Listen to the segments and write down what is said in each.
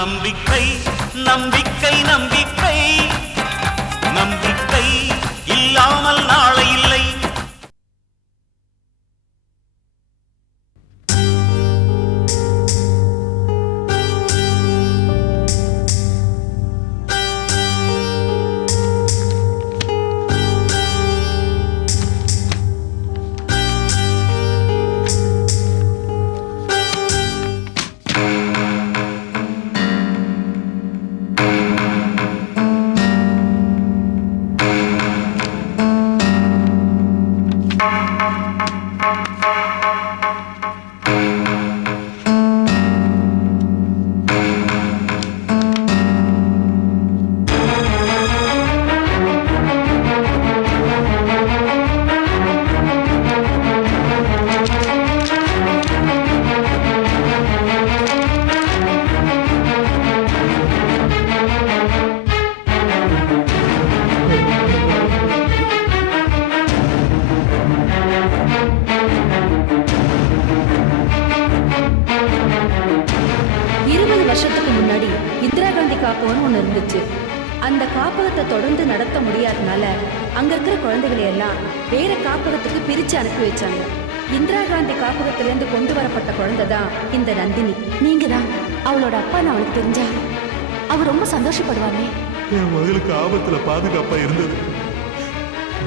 நம்பிக்கை நம்பிக்கை நம்பிக்கை நம்பிக்கை இல்லாமல் நாளை இல்லை. வருஷத்துக்கு முன்னாடி இந்திரா காந்தி காப்பகம்னு ஒன்று இருந்துச்சு. அந்த காப்பகத்தை தொடர்ந்து நடத்த முடியாதனால அங்க இருக்கிற குழந்தைகளை எல்லாம் வேற காப்பகத்துக்கு பிரிச்சு அனுப்பி வச்சாங்க. இந்திரா காந்தி காப்பகத்திலேருந்து கொண்டு வரப்பட்ட குழந்தை தான் இந்த நந்தினி. நீங்க தான் அவளோட அப்பா நான் அவளுக்கு தெரிஞ்சா அவர் ரொம்ப சந்தோஷப்படுவானே. என் மகளுக்கு ஆபத்துல பாதுகாப்பா இருந்தது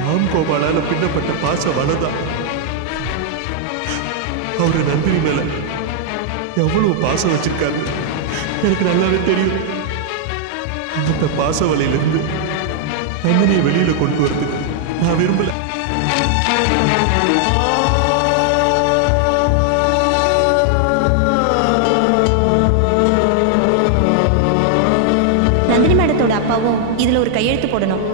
ராம் கோபாலால பின்னப்பட்ட பாச வலதான். அவரு நந்தினி மேல எவ்வளவு பாசம் வச்சிருக்காரு எனக்கு நல்லாவே தெரியும். அந்த பாச வலையிலிருந்து நந்தினியை வெளியில கொண்டு வரதுக்கு நான் விரும்பல. நந்தினி மேடத்தோட அப்பாவும் இதுல ஒரு கையெழுத்து போடணும்.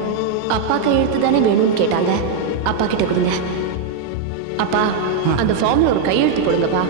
அப்பா கையெழுத்து தானே வேணும்னு கேட்டாங்க. அப்பா கிட்ட கொடுங்க. அப்பா அந்த ஃபார்ம்ல ஒரு கையெழுத்து போடுங்கப்பா.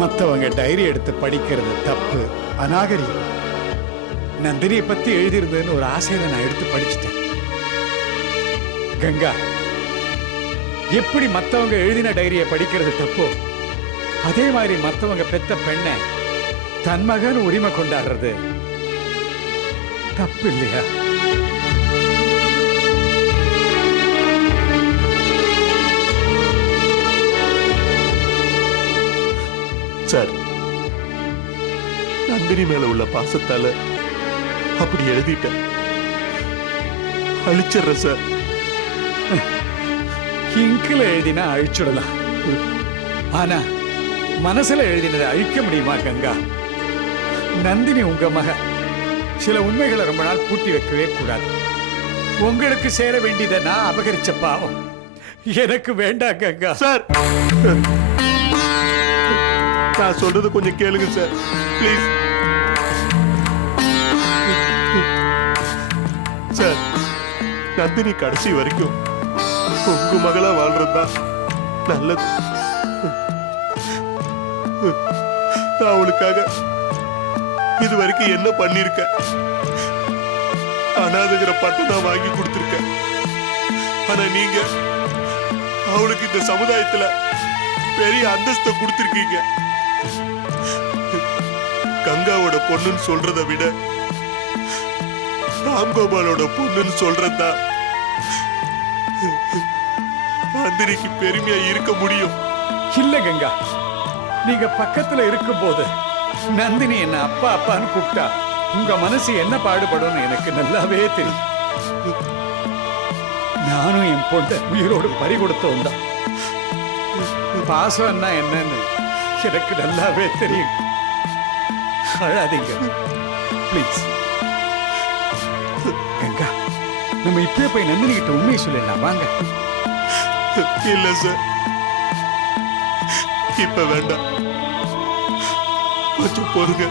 மற்றவங்க டைரி எடுத்து படிக்கிறது தப்பு, அநாகரிகம். நந்தினியை பத்தி எழுதியிருந்ததுன்னு ஒரு ஆசையில நான் எடுத்து படிச்சுட்டேன். கங்கா, எப்படி மற்றவங்க எழுதின டைரியை படிக்கிறது தப்போ அதே மாதிரி மற்றவங்க பெத்த பெண்ணை தன் மகன் உரிமை கொண்டாடுறது தப்பு இல்லையா? சார், நந்தினி மேல உள்ள பாசத்தால அப்படி எழுதிட்டேன். அழிச்சிடுறேன் சார். இங்கில எழுதினா அழிச்சுடலாம், ஆனா மனசுல எழுதினதை அழிக்க முடியுமா கங்கா? நந்தினி உங்க மக. சில உண்மைகளை ரொம்ப நாள் பூட்டி வைக்கவே கூடாது. உங்களுக்கு சேர வேண்டியதை நான் அபகரிச்ச பாவம் எனக்கு வேண்டாம் கங்கா. சார் நான் சொல்றது கொஞ்சம் கேளுங்க சார் ப்ளீஸ். சார் நந்தினி கடைசி வரைக்கும் உங்க மகளா வாழ்றதுதான் நல்லது. நான் அவளுக்காக இது வரைக்கும் என்ன பண்ணிருக்கேன்? அனாதைங்கிற பட்டம் நான் வாங்கி கொடுத்துருக்கேன். ஆனா நீங்க அவளுக்கு இந்த சமுதாயத்துல பெரிய அந்தஸ்தை கொடுத்திருக்கீங்க. கங்காவோட பொண்ணுன்னு சொல்றதை விட ராம்கோபாலோட பொண்ணுன்னு சொல்றதா நந்தினிக்கு பெருமையா இருக்க முடியும். இல்ல கங்கா, நீங்க பக்கத்துல இருக்கும் போது நந்தினி என்ன அப்பா அப்பான்னு கூப்பிட்டா உங்க மனசு என்ன பாடுபடும் எனக்கு நல்லாவே தெரியும். நானும் என் பொண்ண உயிரோடு பறி கொடுத்தோம் தான். பாசம்னா என்னன்னு எனக்கு நல்லாவே தெரியும். அழாதீங்க ப்ளீஸ். கங்கா, நம்ம இப்பவே போய் நந்தினி கிட்ட உண்மையை சொல்லிடலாம் வாங்க. இல்ல சார், இப்ப வேண்டாம், கொஞ்சம் பொறுங்க.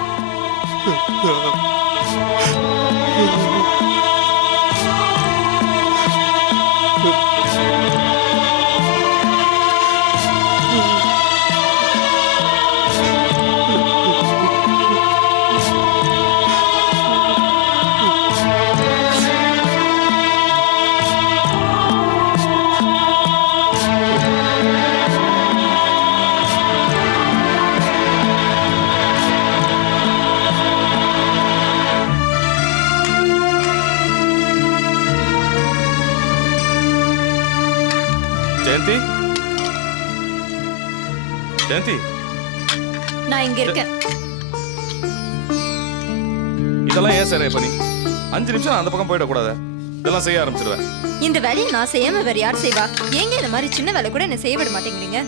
ஜெயந்தி, ஜெயந்தி, நான் இங்க இருக்கேன். இதெல்லாம் ஏன் சார் இப்ப நீ 5 நிமிஷம் அந்த பக்கம் போயிடக்கூடாது. இதெல்லாம் செய்ய ஆரம்பிச்சிருவேன். இந்த வேலையை நான் செய்யாம வேற யார் செய்வா? ஏங்க இந்த மாதிரி சின்ன வேலை கூட என்ன செய்ய விட மாட்டேங்கிறீங்க?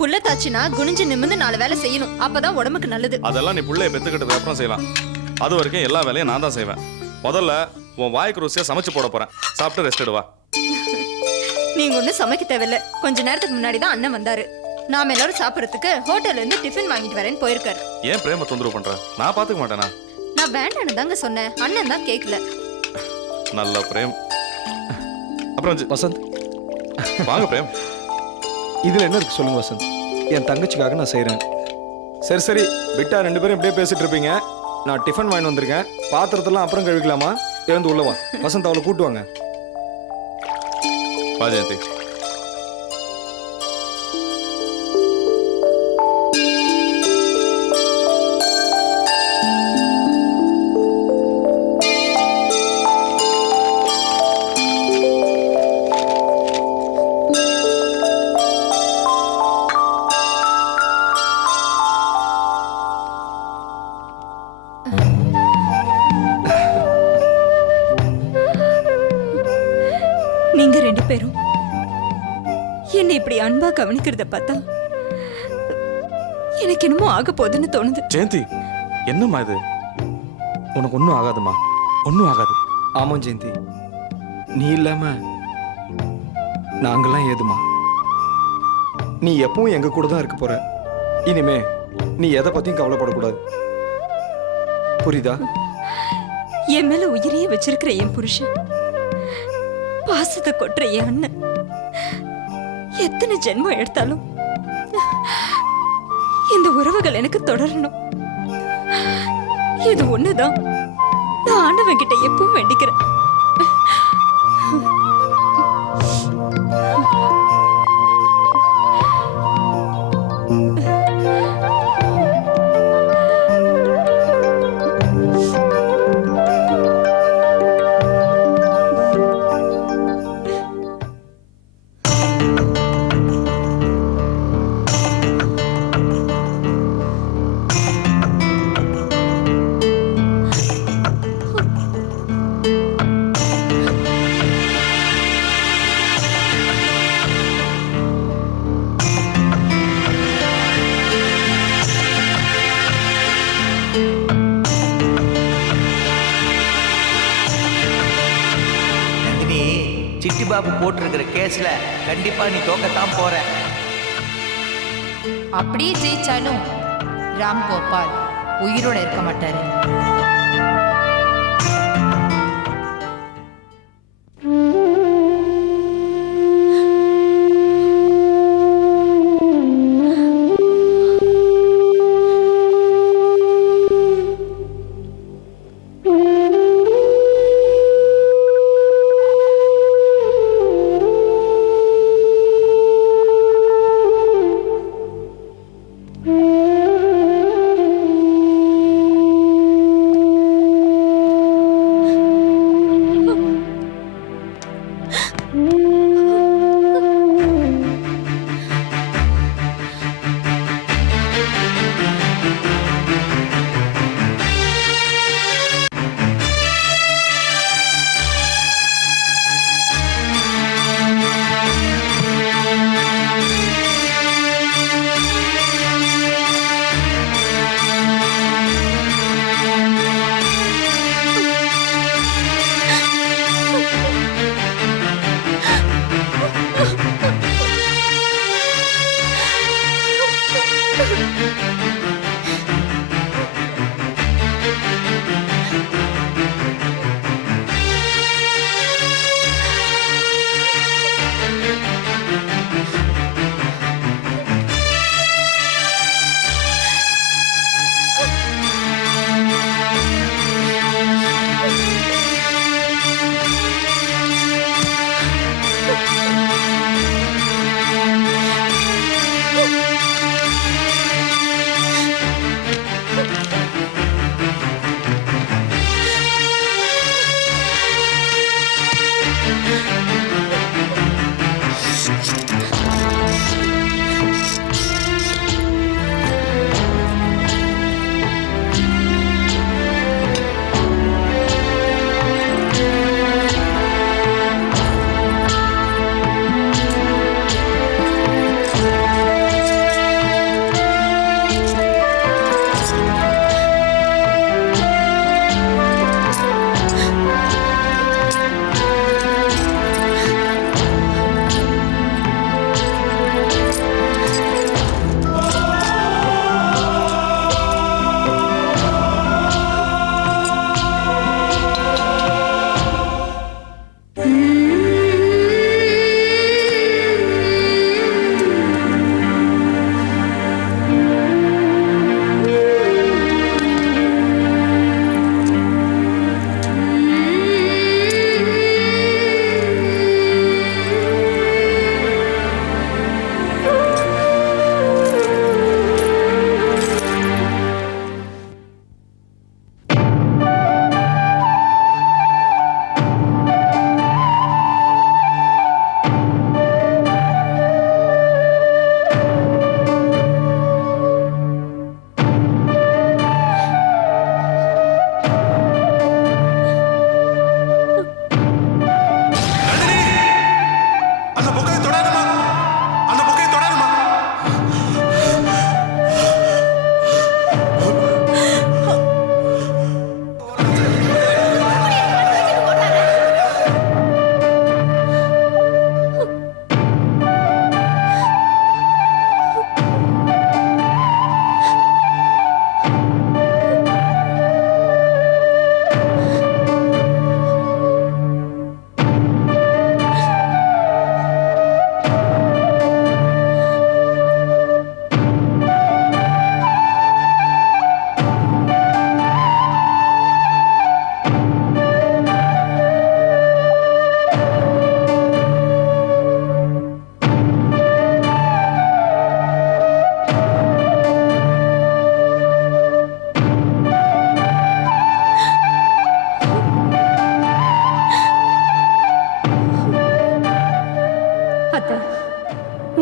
புள்ள தாச்சுனா குனிஞ்சு நிமிந்து 4 வேலை செய்யணும். அப்பதான் உடம்புக்கு நல்லது. அதெல்லாம் நீ புள்ளைய பெத்துக்கிட்டதுக்கு அப்புறம் செய்யலாம். அது வரைக்கும் எல்லா வேலையும் நான் தான் செய்வேன். முதல்ல உன் வாய்க்கு ருசியா சமைச்சு போட போறேன். சாப்பிட்டு ரெஸ்ட் எடுவா. நீங்க ஒண்ணு சமைக்க தேவையில்ல. கொஞ்ச நேரத்துக்கு முன்னாடி தான் அண்ணன் வந்தாரு. நாம எல்லாரும் சாப்பிடறதுக்கு ஹோட்டல்ல இருந்து டிஃபன் வாங்கிட்டு வரேன்னு போயிருக்காரு. ஏன் பிரேம தொந்தரவு பண்ற? நான் பாத்துக்க மாட்டேனா? நான் வேண்டான்னு தாங்க சொன்னேன். அண்ணன் தான் கேட்கல. நல்ல பிரேம். அப்புறம் வசந்த், வாங்க பிரேம். இதுல என்ன இருக்கு சொல்லுங்க வசந்த். என் தங்கச்சிக்காக நான் செய்றேன். சரி சரி, விட்டா 2 பேரும் இப்படியே பேசிட்டு இருப்பீங்க. நான் டிஃபன் வாங்கி வந்திருக்கேன். பாத்திரத்தெல்லாம் அப்புறம் கழுவிக்கலாமா? எழுந்து உள்ளவா. வசந்த், அவளை கூட்டுவாங்க. வா ஜெயந்தி. நீங்க 2 பேரும் என்ன இப்படி அன்பா கவனிக்கிறத பார்த்தா எனக்கு என்னமோ ஆக போகுதுன்னு தோணுது. ஜெயந்தி, என்னம்மா இது? உனக்கு ஒன்றும் ஆகாதுமா, ஒன்றும் ஆகாது. ஆமா ஜெயந்தி, நீ இல்லாம நாங்கெல்லாம் ஏதுமா? நீ எப்பவும் எங்க கூட தான் இருக்க போற. இனிமே நீ எதை பத்தியும் கவலைப்படக்கூடாது. புரியுதா? என் மேல உயிரையே வச்சிருக்கிற என் புருஷன், பாசத்தை கொட்டுற என் அண்ணன், எத்தனை ஜென்மம் எடுத்தாலும் இந்த உறவுகள் எனக்கு தொடரணும். இது ஒண்ணுதான் நான் ஆண்டவன் கிட்ட எப்பவும் வேண்டிக்கிறேன். பாபு போட்டிருக்கிற கேஸ்ல கண்டிப்பா நீ தோக்கத்தான் போற. அப்படியே ஜெயிச்சாலும் ராம் கோபால் உயிரோட இருக்க மாட்டாரு.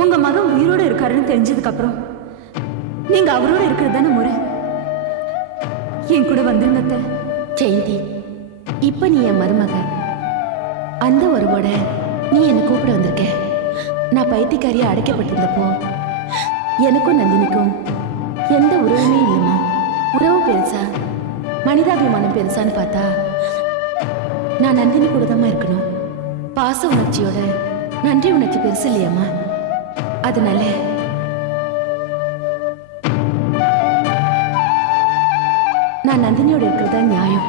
உங்க மகன் உயிரோட இருக்காருன்னு தெரிஞ்சதுக்கு அப்புறம் நீங்க அவரோட இருக்கிறது தானே முறை. என் கூட வந்துருங்க அத்தை. ஜெயந்தி, இப்ப நீ என் மருமக. அந்த உறவோட நீ என்னை கூப்பிட வந்திருக்க. நான் பைத்தியக்காரியா அடைக்கப்பட்டிருந்தப்போ எனக்கும் நந்தினிக்கும் எந்த உறவுமே இல்லைம்மா. உறவு பெருசா மனிதாபிமானம் பெருசான்னு பார்த்தா நான் நந்தினி கூட தான் இருக்கணும். பாச உணர்ச்சியோட நன்றி உணர்ச்சி பெருசு இல்லையாம்மா? அதனால நான் நந்தினியோட இருக்கிறது தான் நியாயம்.